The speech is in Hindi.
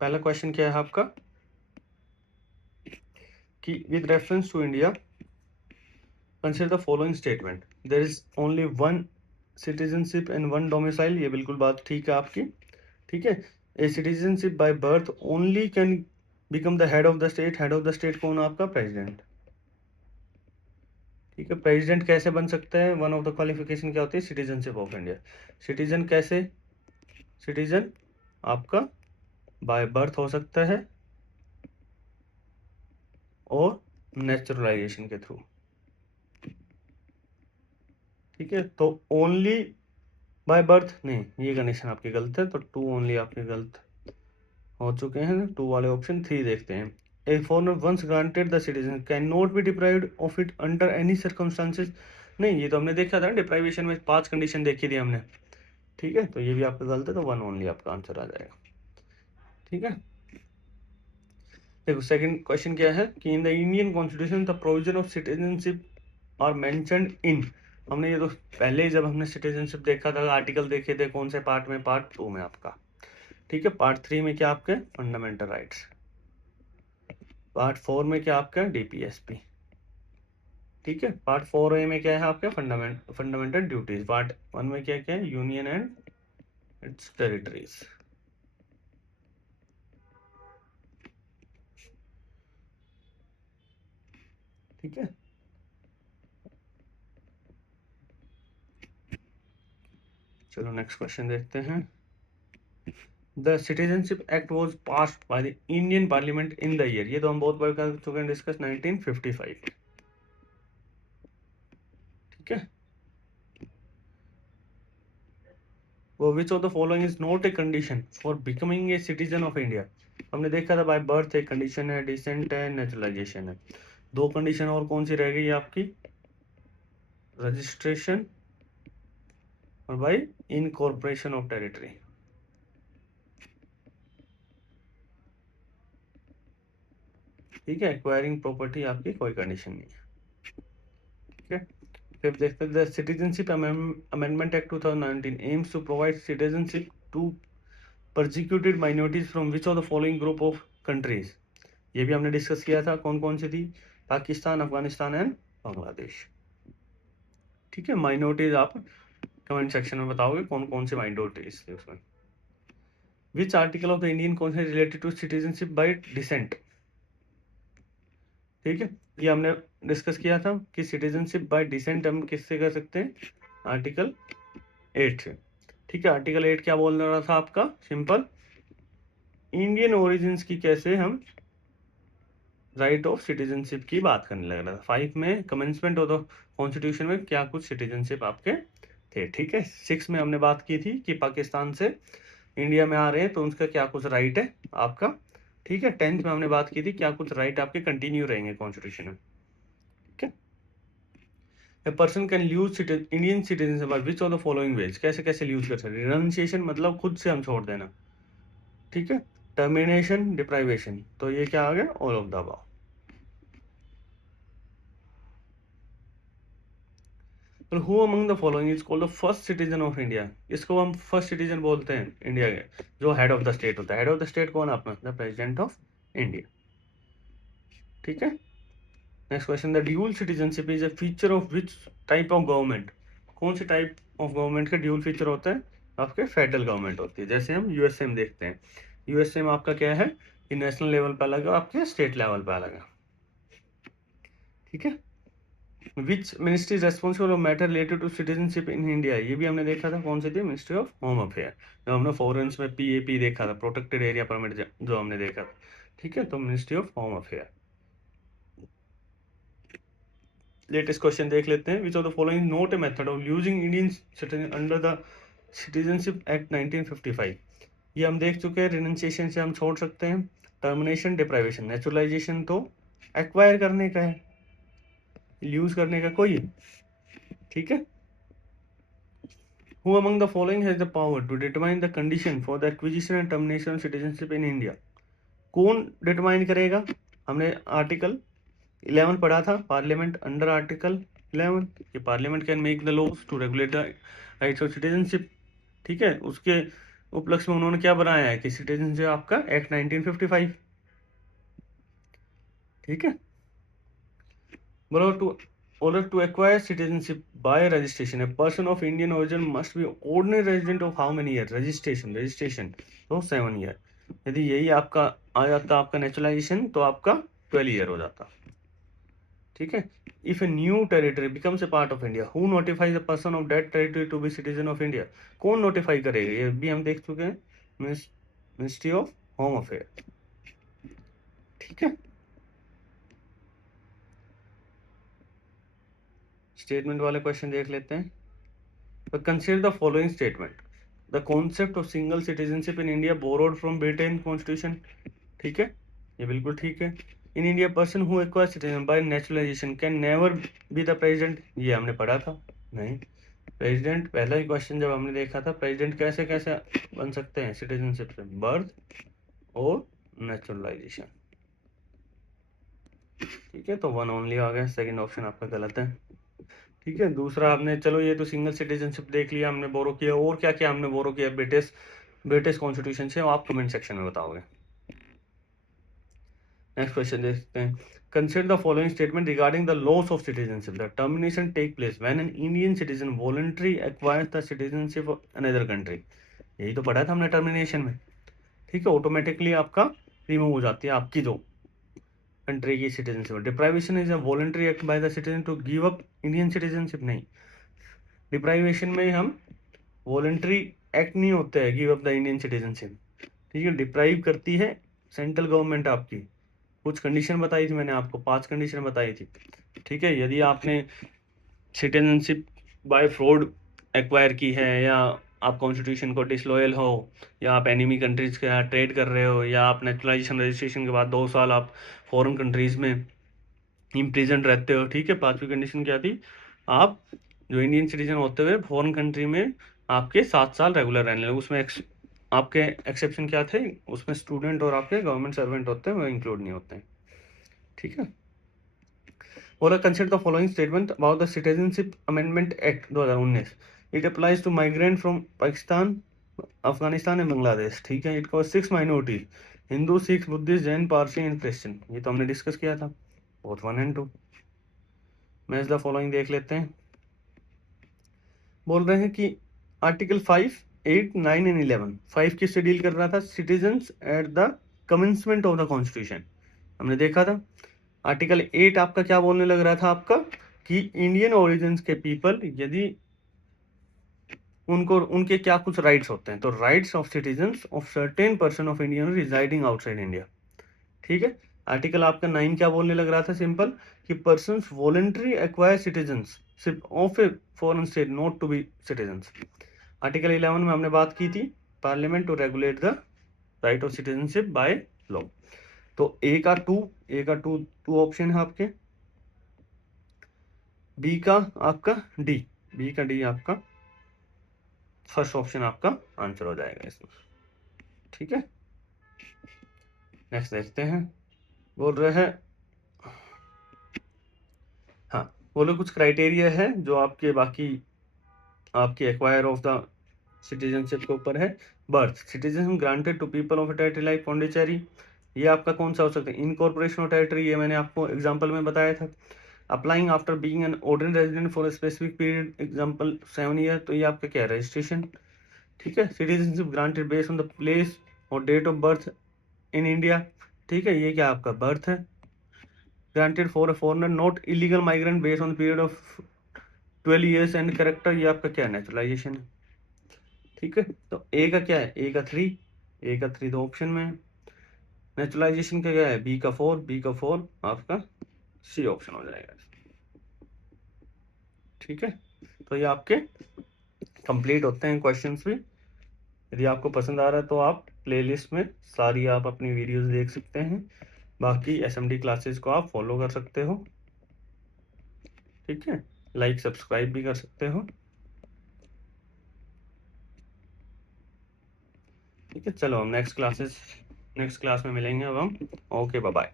पहला क्वेश्चन क्या है आपका कि with reference to India consider the following statement, there is only one citizenship and one domicile. ये बिल्कुल बात ठीक है आपकी, ठीक है। A citizenship by birth only can become the head of the state. Head of the state कौन? आपका प्रेसिडेंट, ठीक है। प्रेसिडेंट कैसे बन सकता है? वन ऑफ द क्वालिफिकेशन क्या होती है? Citizenship of India. सिटीजन कैसे? सिटीजन आपका बाय बर्थ हो सकता है और नेचुरलाइजेशन के थ्रू, ठीक है। तो ओनली बाय बर्थ नहीं, ये कंडीशन आपकी गलत है, तो टू ओनली आपके गलत हो चुके हैं। टू वाले ऑप्शन थ्री देखते हैं। A foreigner once granted the citizen cannot be deprived of it under any circumstances. नहीं, ये तो हमने देखा था डिप्राइवेशन में 5 कंडीशन देखी थी हमने, ठीक है। तो ये भी आपका गलत है, तो वन ओनली आपका आंसर आ जाएगा, ठीक है। देखो सेकंड क्वेश्चन क्या है कि in the Indian constitution the provision of citizenship are mentioned in. हमने ये तो पहले ही जब हमने सिटीजनशिप देखा था, आर्टिकल देखे थे, कौन से पार्ट में? पार्ट 2 में आपका, ठीक है। पार्ट 3 में क्या आपके? Fundamental rights. पार्ट 4 में क्या आपका? डीपीएसपी, ठीक है। पार्ट 4A में क्या है आपके? Fundamental duties. पार्ट 1 में क्या क्या है? यूनियन एंड इट्स टेरिटरीज, ठीक है। चलो नेक्स्ट क्वेश्चन देखते हैं। The citizenship act was passed by the Indian parliament in the year. ये तो हम बहुत बार कर चुके हैं डिस्कस, 1955, ठीक है। वो विच of the following is not a condition for becoming a citizen of India. हमने देखा था बाय बर्थ एक कंडीशन है, डिसेंट है, नेचुरलाइजेशन है। दो कंडीशन और कौन सी रह गई आपकी? रजिस्ट्रेशन और बाय इनकॉर्पोरेशन ऑफ टेरिटरी, ठीक है। एक्वायरिंग प्रॉपर्टी आपकी कोई कंडीशन नहीं है, ठीक है। फिर देखते हैं the citizenship amendment act 2019 aims to provide citizenship to persecuted minorities from which of the following group of countries. ये भी हमने डिस्कस किया था, कौन कौन सी थी? पाकिस्तान, अफगानिस्तान एंड बांग्लादेश, ठीक है। माइनॉरिटीज आप कमेंट सेक्शन में बताओगे कौन कौन से माइनॉरिटीज थे उसमें। Which article of the Indian constitution related to citizenship by descent, ठीक है। ये हमने डिस्कस किया था कि सिटीजनशिप बाय डिसेंट हम किससे कर सकते हैं? आर्टिकल 8 से, ठीक है। आर्टिकल 8 क्या बोल रहा था आपका? सिंपल इंडियन ओरिजिन्स की कैसे हम राइट ऑफ सिटीजनशिप की बात करने लग रहा था। 5 में कमेंसमेंट ऑफ द कॉन्स्टिट्यूशन में क्या कुछ सिटीजनशिप आपके थे, ठीक है। 6 में हमने बात की थी कि पाकिस्तान से इंडिया में आ रहे हैं तो उनका क्या कुछ राइट है आपका, ठीक है। 10th में हमने बात की थी क्या कुछ राइट आपके कंटिन्यू रहेंगे कॉन्स्टिट्यूशन में, ठीक है। A person can ल्यूज Indian citizenship by which of the following veg. कैसे कैसे ल्यूज कर सकते? रिनंसिएशन मतलब खुद से हम छोड़ देना, ठीक है। टर्मिनेशन, डिप्राइवेशन, तो ये क्या आ गया? All of the above. तो who among the following is called the first citizen of India. इसको हम फर्स्ट सिटीजन बोलते हैं इंडिया के, जो हेड ऑफ द स्टेट होता है। हेड ऑफ द स्टेट कौन? अपना द प्रेसिडेंट ऑफ इंडिया, ठीक है। Next question, the dual citizenship is a feature of which type of government. कौन से टाइप ऑफ गवर्नमेंट का ड्यूल फीचर होता है? आपके फेडरल गवर्नमेंट होती है। जैसे हम यूएसए में देखते हैं, यूएसए में आपका क्या है कि नेशनल लेवल पे अलग है, आपके स्टेट लेवल पे अलग है, ठीक है। Which ministry is responsible of matter related to citizenship in India. ये भी हमने देखा था, कौन सी थी? Ministry of home affair. जो हमने फॉरेन्स में पीएपी देखा था, प्रोटेक्टेड एरिया परमिट, जो हमने देखा था, ठीक है। तो ministry of home affair. Latest question देख लेते हैं। विच of the following not a method of using Indian citizen under the citizenship act 1955। ये हम देख चुके हैं, रिनंसिएशन से हम छोड़ सकते हैं, टर्मिनेशन, डिप्राइवेशन, नेचुरलाइजेशन तो एक्वायर करने का है, यूज करने का कोई, ठीक है। Who among the following has the power to determine the condition for the acquisition and termination of citizenship in India? कौन डिटरमाइन करेगा? हमने आर्टिकल 11 पढ़ा था, पार्लियामेंट अंडर आर्टिकल 11 कि parliament can make the laws to regulate the rights of citizenship, ठीक है। उसके उपलक्ष्य में उन्होंने क्या बनाया है कि सिटीजनशिप आपका एक्ट 1955, ठीक है। बोलो to order to acquire citizenship by registration, a person of Indian origin must be ordinary resident of how many years? registration तो 7 ईयर। यदि यही आपका आ जाता आपका नेचुरलाइजेशन तो आपका 12 ईयर हो जाता, ठीक है। If a new territory becomes a part of India, who notifies the person of that territory to be citizen of India? कौन नोटिफाई करेगा? ये भी हम देख चुके हैं, मिनिस्ट्री ऑफ होम अफेयर, ठीक है। स्टेटमेंट वाले क्वेश्चन देख लेते हैं। तो consider the following statement, the concept of single citizenship in India borrowed from Britain constitution, ठीक है, ये बिल्कुल ठीक है। In India person who acquire citizen bye naturalisation can never be the president, ये हमने पढ़ा था, नहीं। प्रेसिडेंट पहला ही क्वेश्चन जब हमने देखा था, प्रेसिडेंट कैसे कैसे बन सकते हैं सिटीजनशिप से? बर्थ और नेचुरलाइजेशन, ठीक है। तो वन ओनली आ गया, सेकंड ऑप्शन आपका गलत है, ठीक है। दूसरा आपने, चलो ये तो सिंगल सिटीजनशिप देख लिया हमने, बोरो किया, और क्या क्या हमने बोरो किया ब्रिटिश ब्रिटिश कॉन्स्टिट्यूशन से, आप कमेंट सेक्शन में बताओगे। नेक्स्ट क्वेश्चन देखते हैं। Consider the following statement regarding the loss of citizenship, the termination take place when an Indian citizen voluntary acquires the citizenship of another country, यही तो पढ़ा था हमने टर्मिनेशन में, ठीक है। ऑटोमेटिकली आपका रिमूव हो जाती है आपकी जो कंट्री की citizenship. Deprivation is a voluntary act by the citizen to give up Indian citizenship, नहीं। डिप्राइवेशन में हम वॉलंटरी एक्ट नहीं होता है give up the Indian citizenship, ठीक है। डिप्राइव करती है सेंट्रल गवर्नमेंट आपकी, कुछ कंडीशन बताई थी मैंने आपको, 5 कंडीशन बताई थी, ठीक है। यदि आपने सिटीजनशिप बाय फ्रॉड एक्वायर की है, या आप कॉन्स्टिट्यूशन को डिसलॉयल हो, या आप एनिमी कंट्रीज के साथ ट्रेड कर रहे हो, या आप नेचुरलाइजेशन रजिस्ट्रेशन के बाद 2 साल आप फॉरेन कंट्रीज में इम्प्रिजन रहते हो, ठीक है। 5वीं कंडीशन क्या थी? आप जो इंडियन सिटीजन होते हुए फॉरेन कंट्री में आपके 7 साल रेगुलर रहने लगे, उसमें आपके एक्सेप्शन क्या थे? उसमें स्टूडेंट और आपके गवर्नमेंट सर्वेंट होते हैं, वो इंक्लूड नहीं होते हैं, ठीक है। और consider the following statement about the citizenship amendment act 2019, it applies to migrant from Pakistan, Afghanistan and Bangladesh, ठीक है। It cover 6 minorities, Hindu, Sikh, Buddhist, Jain, Parsi and Christian, ये तो हमने डिस्कस किया था, both 1 and 2। Match the following देख लेते हैं। बोल रहे हैं कि आर्टिकल 5, 8, 9 एंड 11, 5 किससे डील कर रहा था? Citizens at the commencement of the constitution, हमने देखा था। आर्टिकल 8 आपका क्या बोलने लग रहा था आपका कि इंडियन ओरिजिन के पीपल, यदि उनको उनके क्या कुछ राइट्स होते हैं, तो rights of citizens of certain person of Indian residing outside India, ठीक है। आर्टिकल आपका 9 क्या बोलने लग रहा था? सिंपल, कि person voluntary acquire citizenship of a foreign state not to be citizens. Article 11 में हमने बात की थी, parliament to regulate the right of citizenship by law. तो ए का टू ऑप्शन है आपके, बी का आपका डी, बी का डी आपका फर्स्ट ऑप्शन आपका आंसर हो जाएगा इसमें, ठीक है। नेक्स्ट देखते हैं। बोल रहे हैं, हाँ, बोलो कुछ क्राइटेरिया है जो आपके बाकी आपके एक्वायर ऑफ द सिटीजनशिप के ऊपर है। Birth, citizen granted to people of territory like Pondicherry, ये आपका कौन सा हो सकता है? इनकॉर्पोरेशन ऑफ टेरिटरी, ये मैंने आपको एग्जांपल में बताया था। Applying after being an ordinary resident for a specific period, example 7 year, तो ये आपका क्या है? रजिस्ट्रेशन, ठीक है। Citizenship granted based on the place और date of birth in India, ठीक है, ये क्या आपका बर्थ है। Granted for a foreigner not illegal migrant based on period of 12 years and character, ये आपका क्या है? नेचुरलाइजेशन है, ठीक है। तो ए का क्या है? ए का 3, ए का 3 तो ऑप्शन में है। नेचुरलाइजेशन का क्या है? बी का 4, बी का 4 आपका सी ऑप्शन हो जाएगा, ठीक है। तो ये आपके कंप्लीट होते हैं क्वेश्चंस भी। यदि आपको पसंद आ रहा है तो आप प्लेलिस्ट में सारी आप अपनी वीडियोस देख सकते हैं, बाकी एसएमडी क्लासेस को आप फॉलो कर सकते हो, ठीक है। लाइक सब्सक्राइब भी कर सकते हो, ठीक है। चलो हम नेक्स्ट क्लास में मिलेंगे अब हम। Okay, bye bye.